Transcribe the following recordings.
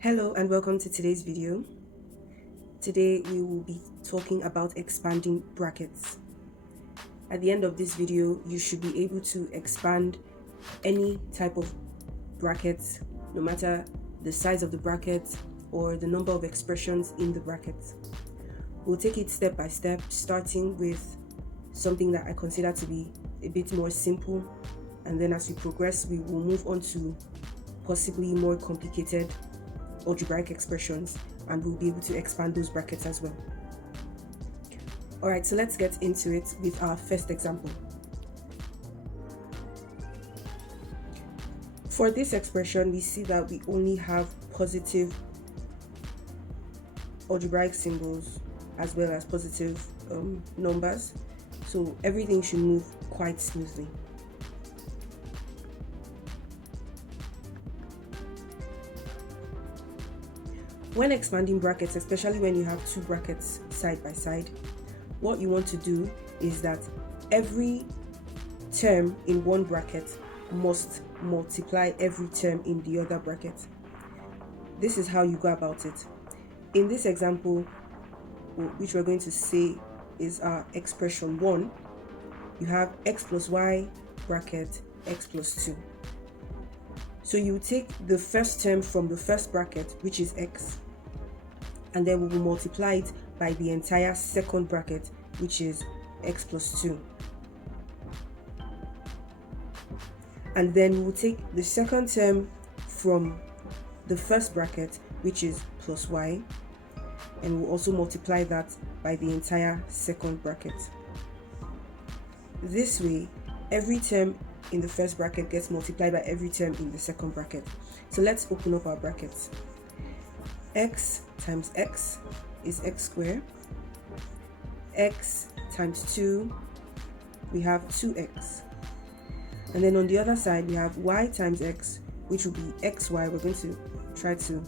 Hello and welcome to today's video. Today we will be talking about expanding brackets. At the end of this video, you should be able to expand any type of brackets, no matter the size of the bracket or the number of expressions in the bracket. We'll take it step by step, starting with something that I consider to be a bit more simple, and then as we progress, we will move on to possibly more complicated algebraic expressions, and we'll be able to expand those brackets as well. Alright, so let's get into it with our first example. For this expression, we see that we only have positive algebraic symbols as well as positive numbers, so everything should move quite smoothly. When expanding brackets, especially when you have two brackets side by side, what you want to do is that every term in one bracket must multiply every term in the other bracket. This is how you go about it. In this example, which we're going to say is our expression 1, you have x plus y bracket x plus 2. So you take the first term from the first bracket, which is x, and then we will multiply it by the entire second bracket, which is x plus 2. And then we will take the second term from the first bracket, which is plus y, and we'll also multiply that by the entire second bracket. This way, every term in the first bracket gets multiplied by every term in the second bracket. So let's open up our brackets. X times x is x squared. X times 2, we have 2x. And then on the other side, we have y times x, which will be xy. We're going to try to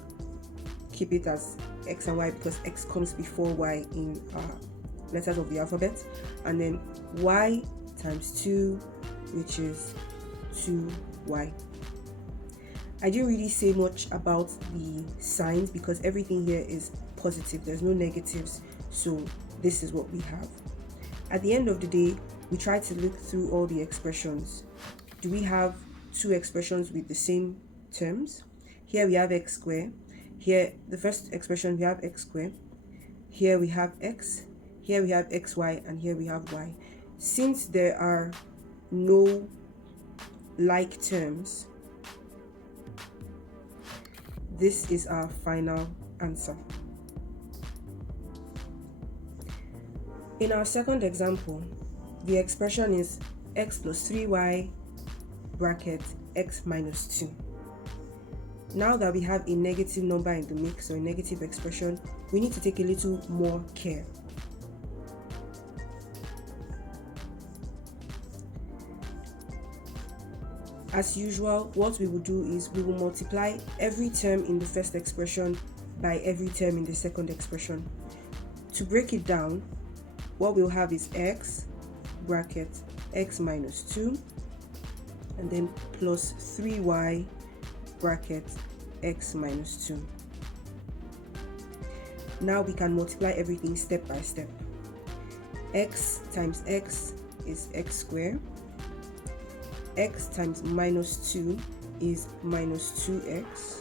keep it as x and y because x comes before y in letters of the alphabet. And then y times 2, which is 2y. I didn't really say much about the signs because everything here is positive. There's no negatives, so this is what we have. At the end of the day, we try to look through all the expressions. Do we have two expressions with the same terms? Here we have x squared. Here, the first expression, we have x squared. Here we have x. Here we have xy, and here we have y. Since there are no like terms, this is our final answer. In our second example, the expression is x plus 3y bracket x minus 2. Now that we have a negative number in the mix, or a negative expression, we need to take a little more care. As usual, what we will do is we will multiply every term in the first expression by every term in the second expression. To break it down, what we'll have is x bracket x minus 2, and then plus 3y bracket x minus 2. Now we can multiply everything step by step. X times x is x squared. X times minus 2 is minus 2x.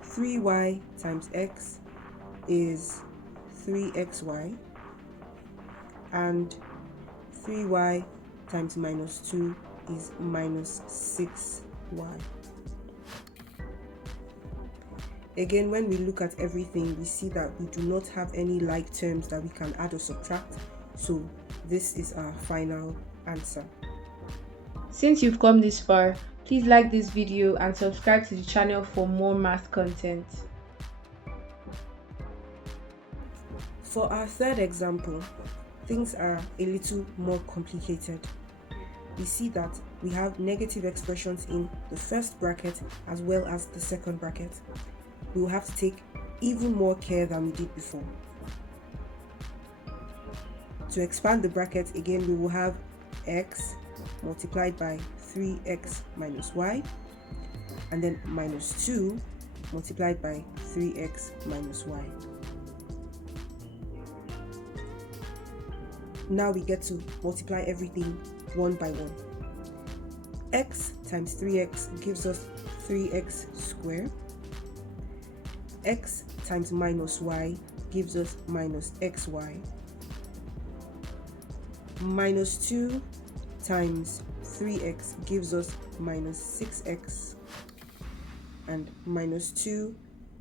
3y times x is 3xy. And 3y times minus 2 is minus 6y. Again, when we look at everything, we see that we do not have any like terms that we can add or subtract. So this is our final answer. Since you've come this far, please like this video and subscribe to the channel for more math content. For our third example, things are a little more complicated. We see that we have negative expressions in the first bracket as well as the second bracket. We will have to take even more care than we did before. To expand the bracket, again, we will have x multiplied by 3x minus y, and then minus 2 multiplied by 3x minus y. Now we get to multiply everything one by one. X times 3x gives us 3x squared. X times minus y gives us minus xy. Minus 2 times 3x gives us minus 6x. And minus 2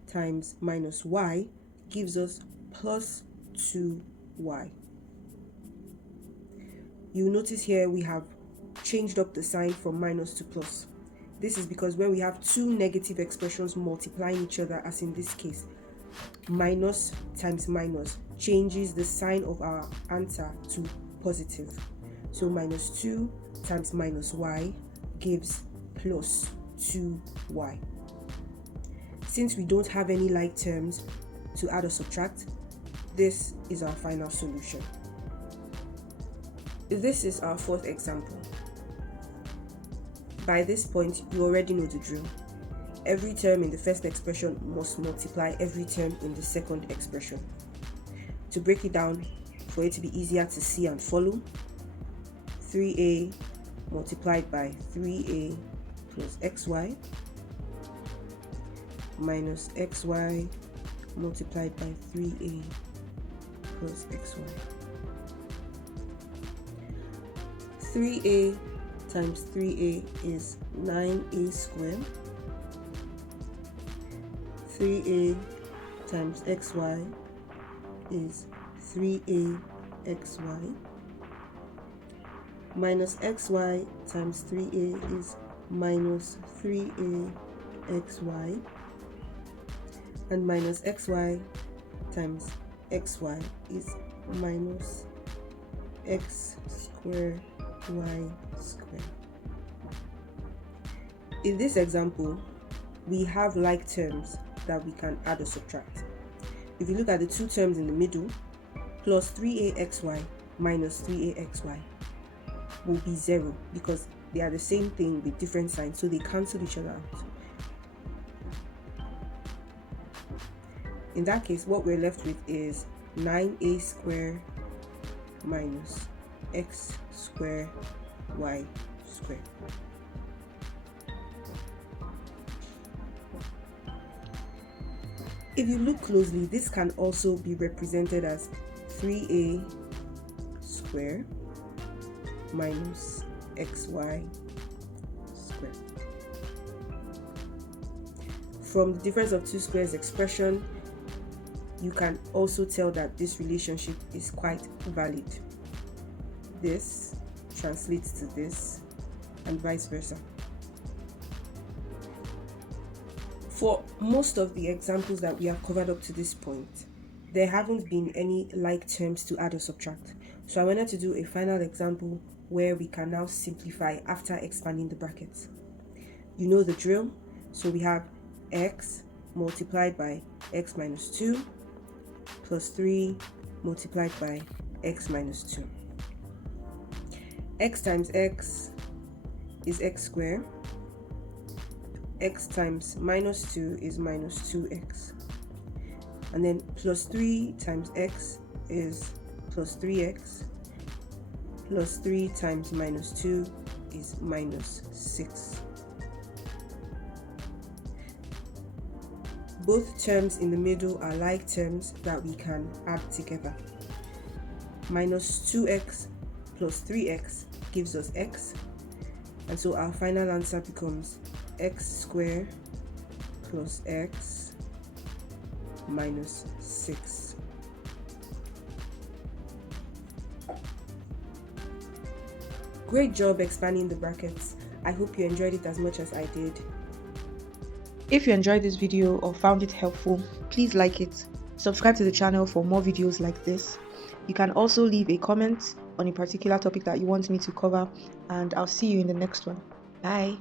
times minus y gives us plus 2y. You'll notice here we have changed up the sign from minus to plus. This is because when we have two negative expressions multiplying each other, as in this case, minus times minus changes the sign of our answer to positive. So minus 2 times minus y gives plus 2y. Since we don't have any like terms to add or subtract, this is our final solution. This is our fourth example. By this point, you already know the drill. Every term in the first expression must multiply every term in the second expression. To break it down, for it to be easier to see and follow, 3a multiplied by 3a plus xy minus xy multiplied by 3a plus xy. 3a times 3a is 9a squared. 3a times xy is 3a xy. Minus xy times 3a is minus 3a xy. And minus xy times xy is minus x squared y squared. In this example, we have like terms that we can add or subtract. If you look at the two terms in the middle, plus 3axy minus 3axy will be 0 because they are the same thing with different signs, so they cancel each other out. In that case, what we're left with is 9a squared minus x squared y squared. If you look closely, this can also be represented as 3a squared minus xy squared. From the difference of two squares expression, you can also tell that this relationship is quite valid. This translates to this and vice versa. For most of the examples that we have covered up to this point, there haven't been any like terms to add or subtract. So I wanted to do a final example where we can now simplify after expanding the brackets. You know the drill. So we have x multiplied by x minus 2 plus 3 multiplied by x minus 2. X times x is x squared. X times minus 2 is minus 2x. And then plus 3 times x is plus 3x. Plus 3 times minus 2 is minus 6. Both terms in the middle are like terms that we can add together. Minus 2x plus 3x gives us x, and so our final answer becomes x squared plus x minus 6. Great job expanding the brackets. I hope you enjoyed it as much as I did. If you enjoyed this video or found it helpful, please like it. Subscribe to the channel for more videos like this. You can also leave a comment on a particular topic that you want me to cover, and I'll see you in the next one. Bye.